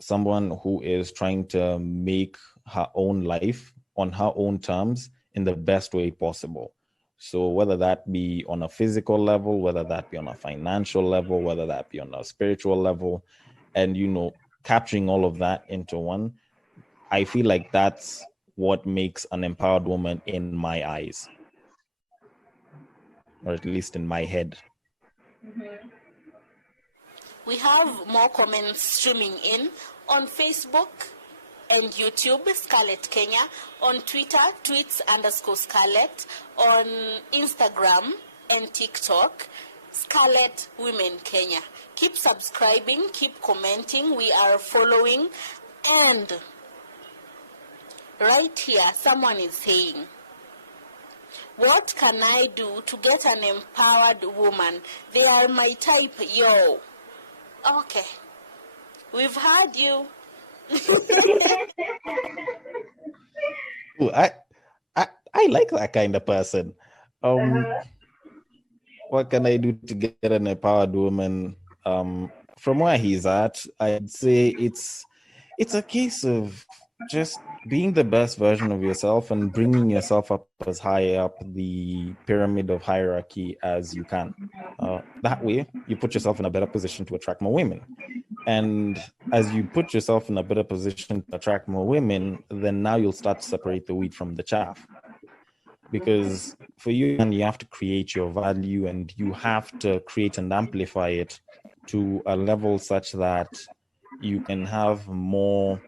someone who is trying to make her own life on her own terms in the best way possible. So whether that be on a physical level, whether that be on a financial level, whether that be on a spiritual level, and, capturing all of that into one, I feel like that's what makes an empowered woman in my eyes, or at least in my head. Mm-hmm. We have more comments streaming in on Facebook and YouTube, Scarlett Kenya, on Twitter, tweets_Scarlett, on Instagram and TikTok, Scarlett Women Kenya. Keep subscribing, keep commenting. We are following. And right here, someone is saying, what can I do to get an empowered woman? They are my type, yo. Okay. We've heard you. Ooh, I like that kind of person. What can I do to get an empowered woman? From where he's at, I'd say it's a case of just being the best version of yourself and bringing yourself up as high up the pyramid of hierarchy as you can. That way, you put yourself in a better position to attract more women. And as you put yourself in a better position to attract more women, then now you'll start to separate the wheat from the chaff. Because for you, and you have to create your value and you have to create and amplify it to a level such that you can have more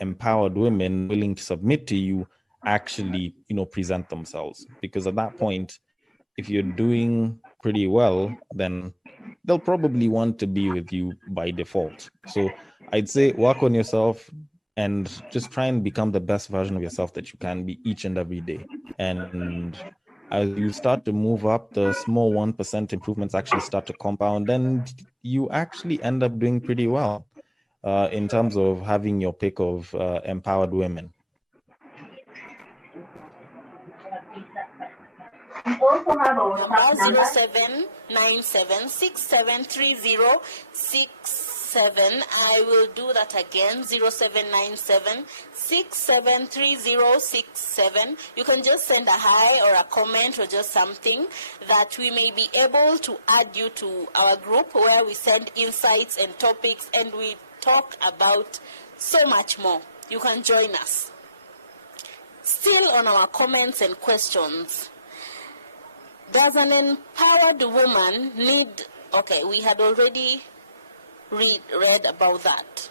empowered women willing to submit to you actually, present themselves. Because at that point, if you're doing pretty well, then they'll probably want to be with you by default. So I'd say work on yourself and just try and become the best version of yourself that you can be each and every day. And as you start to move up, the small 1% improvements actually start to compound, and you actually end up doing pretty well in terms of having your pick of empowered women. We also have our Number WhatsApp number. 0797673067. I will do that again. 0797673067. You can just send a hi or a comment or just something that we may be able to add you to our group where we send insights and topics and we talk about so much more. You can join us. Still on our comments and questions. Does an empowered woman need... Okay, we had already read about that.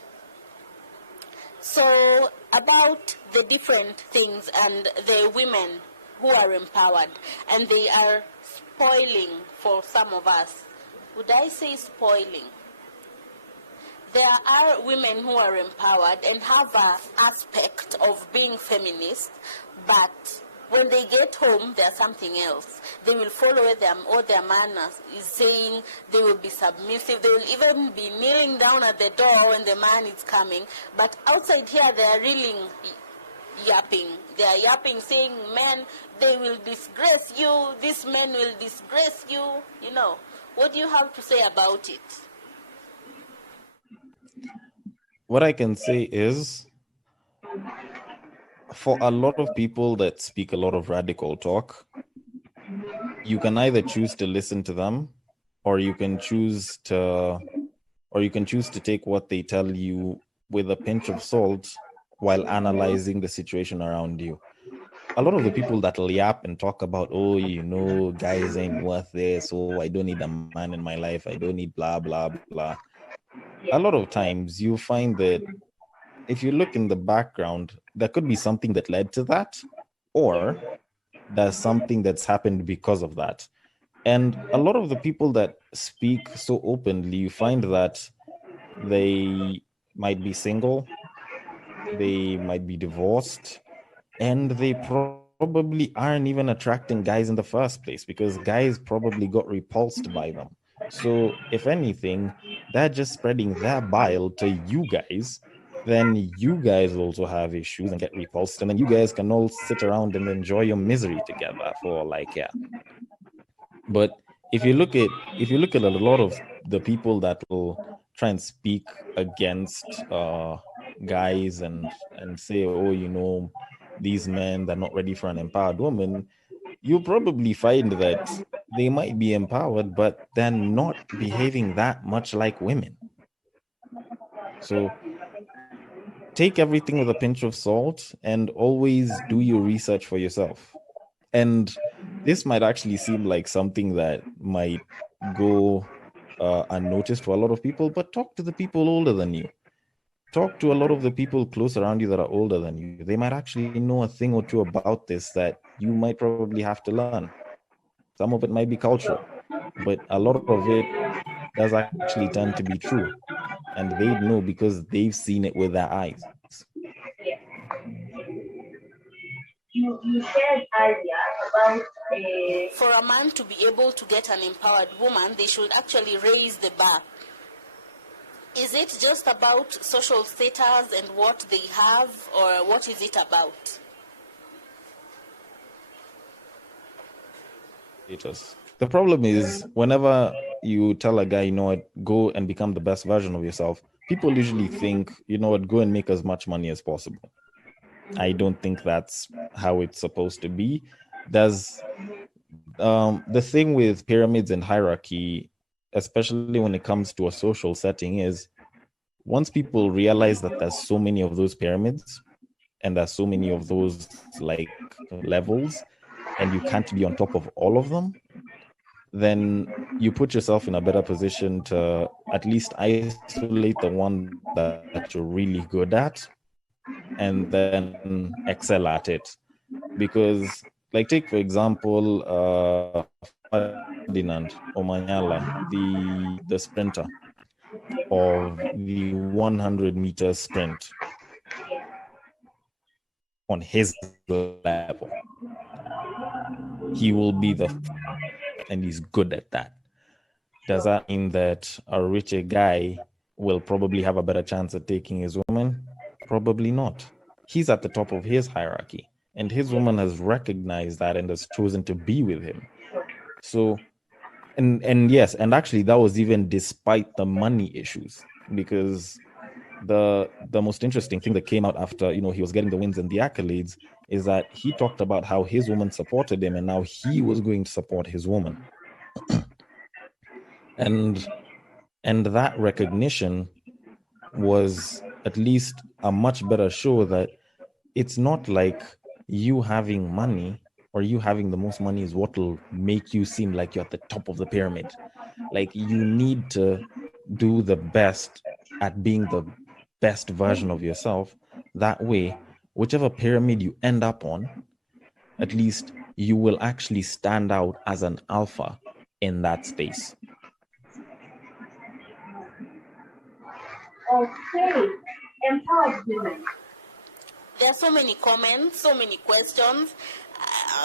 So, about the different things and the women who are empowered, and they are spoiling for some of us. Would I say spoiling? There are women who are empowered and have an aspect of being feminist, but when they get home, there's something else. They will follow what their man is saying. They will be submissive. They will even be kneeling down at the door when the man is coming. But outside here, they are really yapping. They are yapping, saying, men, they will disgrace you. These men will disgrace you. What do you have to say about it? What I can say is, for a lot of people that speak a lot of radical talk, you can either choose to listen to them, or you can choose to take what they tell you with a pinch of salt while analyzing the situation around you. A lot of the people that'll yap and talk about, guys ain't worth this, so I don't need a man in my life, I don't need blah, blah, blah. A lot of times you find that if you look in the background, there could be something that led to that, or there's something that's happened because of that. And a lot of the people that speak so openly, you find that they might be single, they might be divorced, and they probably aren't even attracting guys in the first place because guys probably got repulsed by them. So if anything, they're just spreading their bile to you guys. Then you guys will also have issues and get repulsed, and then you guys can all sit around and enjoy your misery together for But if you look at a lot of the people that will try and speak against guys and say, these men, they're not ready for an empowered woman, you'll probably find that they might be empowered, but they're not behaving that much like women. So take everything with a pinch of salt and always do your research for yourself. And this might actually seem like something that might go unnoticed to a lot of people, but talk to the people older than you. Talk to a lot of the people close around you that are older than you. They might actually know a thing or two about this that you might probably have to learn. Some of it might be cultural, but a lot of it does actually tend to be true. And they know because they've seen it with their eyes. You shared earlier about For a man to be able to get an empowered woman, they should actually raise the bar. Is it just about social status and what they have, or what is it about? Status. The problem is whenever you tell a guy, you know what, go and become the best version of yourself, people usually think, you know what, go and make as much money as possible. I don't think that's how it's supposed to be. There's the thing with pyramids and hierarchy, especially when it comes to a social setting, is once people realize that there's so many of those pyramids and there's so many of those like levels, and you can't be on top of all of them, then you put yourself in a better position to at least isolate the one that you're really good at and then excel at it. Because, like, take for example, Ferdinand Omanyala, the sprinter of the 100-meter sprint on his level. He will be the and he's good at that. Does that mean that a richer guy will probably have a better chance at taking his woman? Probably not. He's at the top of his hierarchy, and his woman has recognized that and has chosen to be with him. So, and yes, and actually that was even despite the money issues, because the most interesting thing that came out after, you know, he was getting the wins and the accolades is that he talked about how his woman supported him and now he was going to support his woman. and that recognition was at least a much better show that it's not like you having money or you having the most money is what will make you seem like you're at the top of the pyramid. Like, you need to do the best at being the best version of yourself. That way, whichever pyramid you end up on, at least you will actually stand out as an alpha in that space. Okay, empowered women. There are so many comments, so many questions.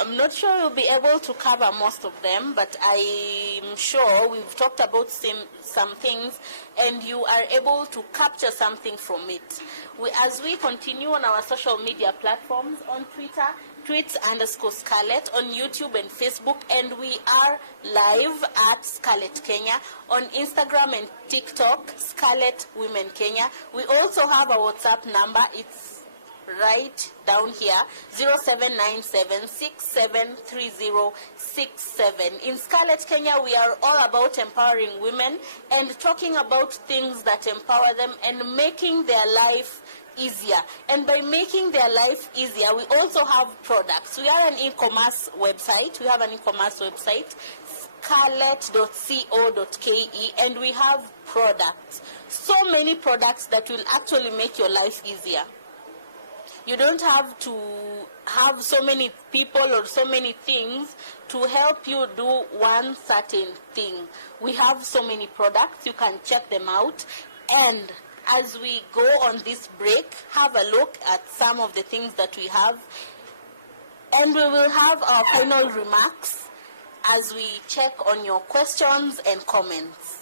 I'm not sure we'll be able to cover most of them, but I'm sure we've talked about some things and you are able to capture something from it. As we continue on our social media platforms, on Twitter, tweets_Scarlett, on YouTube and Facebook, and we are live at Scarlett Kenya, on Instagram and TikTok, Scarlett Women Kenya. We also have a WhatsApp number. It's right down here, 0797673067. In Scarlett Kenya, we are all about empowering women and talking about things that empower them and making their life easier. And by making their life easier, we also have products. We are an e-commerce website. We have an e-commerce website, scarlett.co.ke, and we have products. So many products that will actually make your life easier. You don't have to have so many people or so many things to help you do one certain thing. We have so many products, you can check them out. And as we go on this break, have a look at some of the things that we have. And we will have our final remarks as we check on your questions and comments.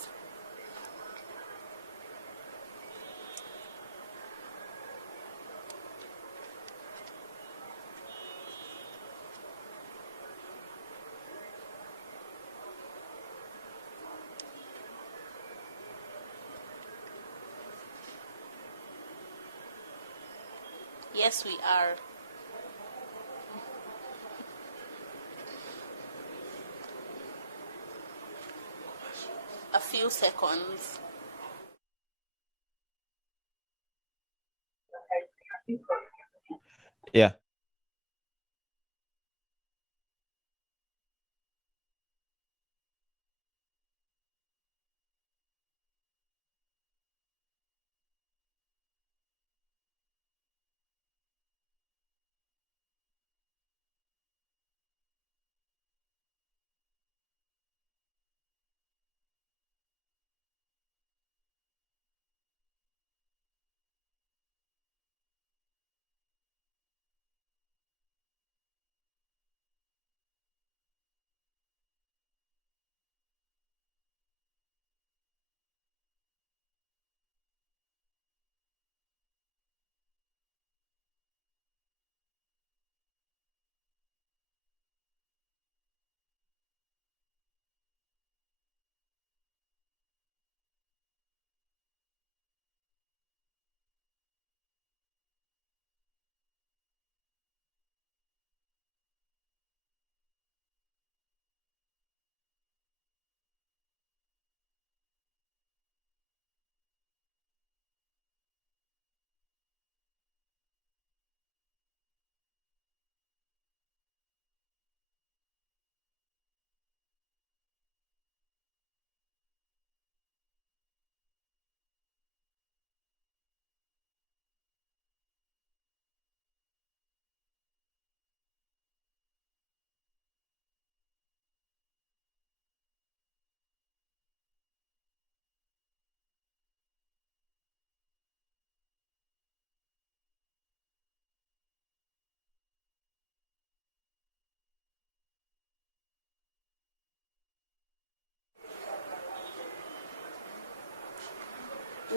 Yes, we are. A few seconds. Yeah.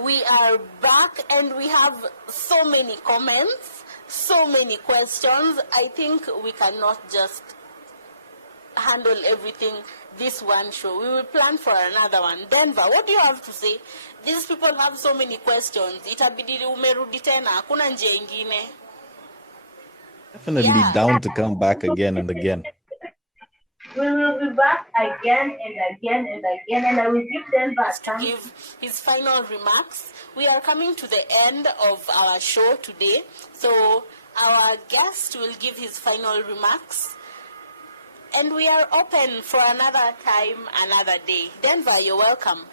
We are back and we have so many comments, so many questions. I think we cannot just handle everything this one show. We will plan for another one. Denver, what do you have to say? These people have so many questions. Itabidi umerudi tena, hakuna njia ingine. Definitely Yeah. down to come back again and again. We will be back again and again and again, and I will give them back. To give his final remarks. We are coming to the end of our show today, so our guest will give his final remarks, and we are open for another time, another day. Denver, you're welcome.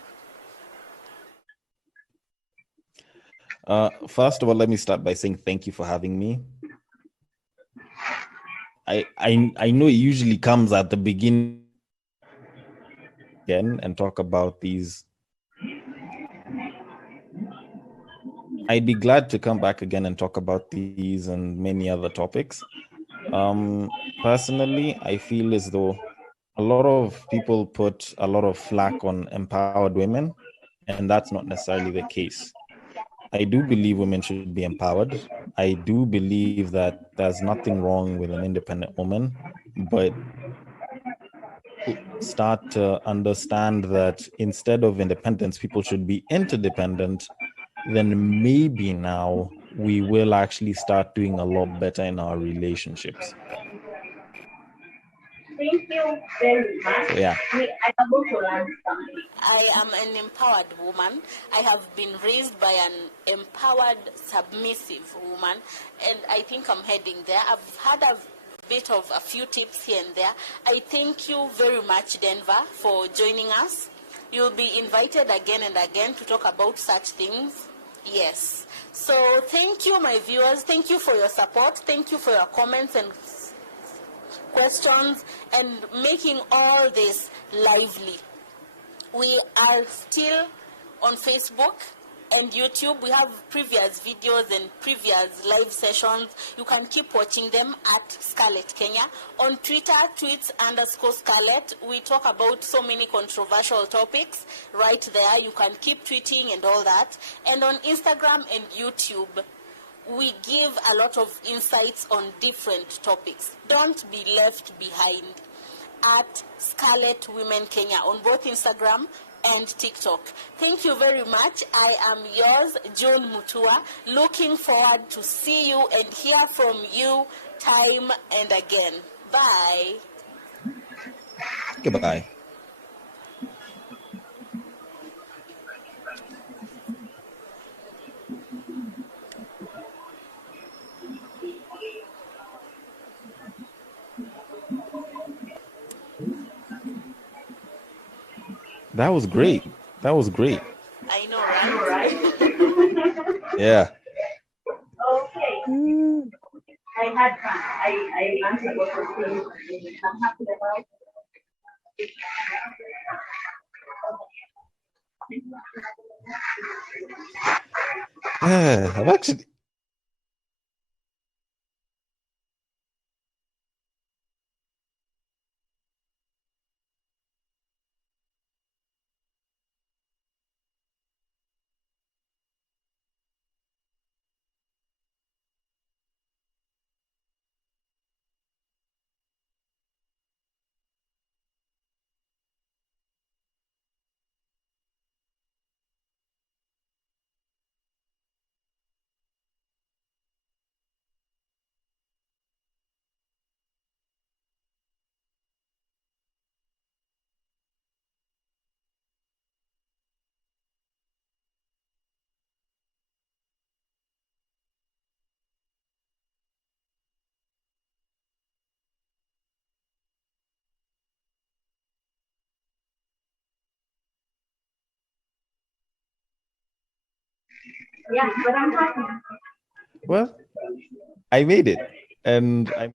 First of all, let me start by saying thank you for having me. I know it usually comes at the beginning again and talk about these. I'd be glad to come back again and talk about these and many other topics. Personally, I feel as though a lot of people put a lot of flack on empowered women, and that's not necessarily the case. I do believe women should be empowered. I do believe that there's nothing wrong with an independent woman, but start to understand that instead of independence, people should be interdependent, then maybe now we will actually start doing a lot better in our relationships. Thank you very much. So, yeah. I am able to learn something. I am an empowered woman. I have been raised by an empowered, submissive woman, and I think I'm heading there. I've had a bit of a few tips here and there. I thank you very much, Denver, for joining us. You'll be invited again and again to talk about such things. Yes. So thank you, my viewers. Thank you for your support. Thank you for your comments and questions and making all this lively. We are still on Facebook and YouTube. We have previous videos and previous live sessions. You can keep watching them at Scarlett Kenya. On Twitter, tweets_Scarlett. We talk about so many controversial topics right there. You can keep tweeting and all that. And on Instagram and YouTube, we give a lot of insights on different topics. Don't be left behind at Scarlett Women Kenya on both Instagram and TikTok. Thank you very much. I am yours, June Mutua. Looking forward to see you and hear from you time and again. Bye. Goodbye. That was great. That was great. I know, right? Yeah. Okay. I had fun. I answered what was saying. I'm happy about I've actually. Yeah, but I'm happy. Well, I made it, and I'm